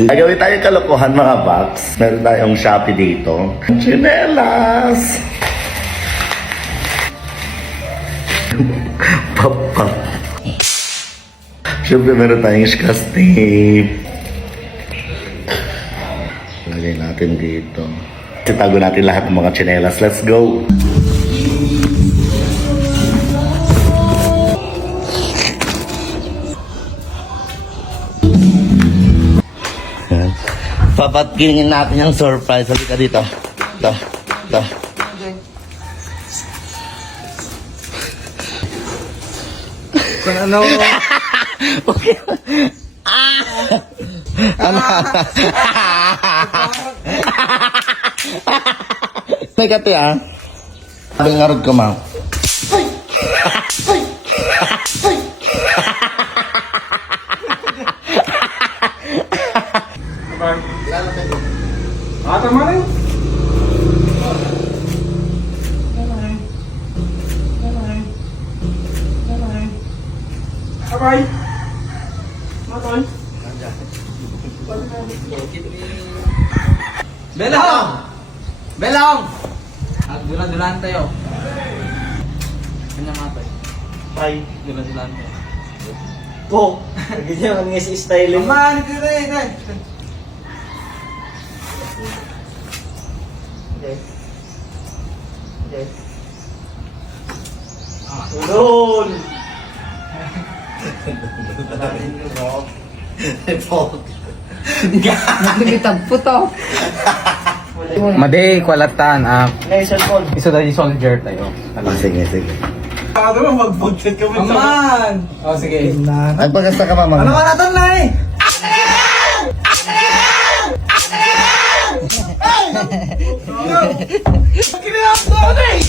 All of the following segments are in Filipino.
Gagawin tayong kalokohan mga box. Meron tayong Shopee dito. Chinelas! Papa. Siyempre meron tayong scotch tape. Lagay natin dito. Itago natin lahat ng mga chinelas. Let's go! Papatkingin natin yung surprise. Halika dito. Ito. Ito. Kung ano... Okay. Ano? May kati Sabi nga rod ko, ma. Tama rin. Bye. Matoy. Belong! Belong! Dulan-dulan tayo. Kanya matay. Ay. Dulan-dulan tayo. Po. Ganyan ang style mo. Man, ito rin. Ulol. Nagitagpo to. Madi, kwalatan. Cellphone. Isa tayo soldier tayo. Sige, sige. Ano mo mag-budget ka mo? Aman! Oh, sige. Nagpagasta ka, mama. Ano ka natin na eh? Kiniyap ko na eh!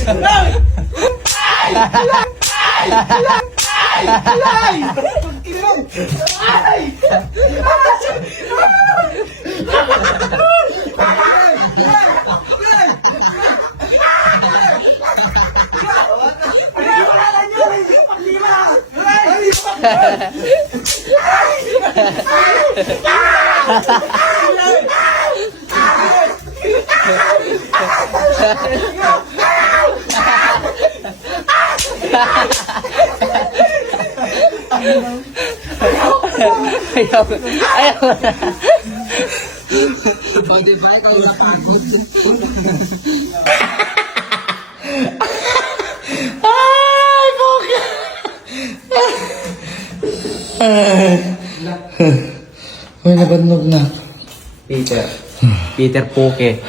Ayaw na. Pwede ba ikaw napagod? Ay, boka! Uy, nabandog na. Peter Poke.